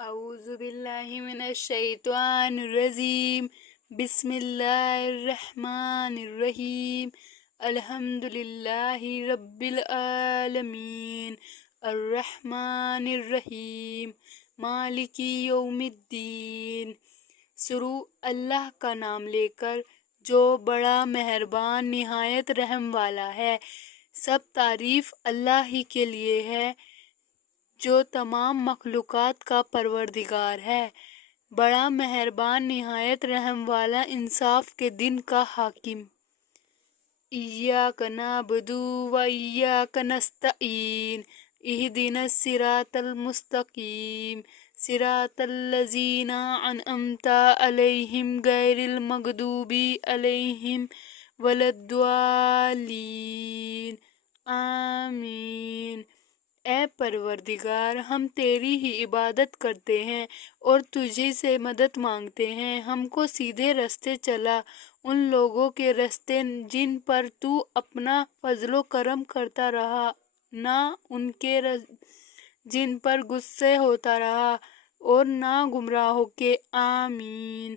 اعوذ باللہ من الشیطان الرجیم بسم اللہ الرحمن الرحیم الحمد للہ رب العالمین الرحمن الرحیم مالک یوم الدین۔ شروع اللہ کا نام لے کر جو بڑا مہربان نہایت رحم والا ہے۔ سب تعریف اللہ ہی کے لیے ہے جو تمام مخلوقات کا پروردگار ہے، بڑا مہربان نہایت رحم والا، انصاف کے دن کا حاکم۔ ایاک نعبد و ایاک نستعین اہدنا الصراط المستقیم صراط الذین انعمت علیہم غیر المغضوب علیہم ولا الضالین آمین۔ اے پروردگار، ہم تیری ہی عبادت کرتے ہیں اور تجھی سے مدد مانگتے ہیں۔ ہم کو سیدھے رستے چلا، ان لوگوں کے رستے جن پر تو اپنا فضل و کرم کرتا رہا، نہ ان کے جن پر غصے ہوتا رہا، اور نہ گمراہوں کے۔ آمین۔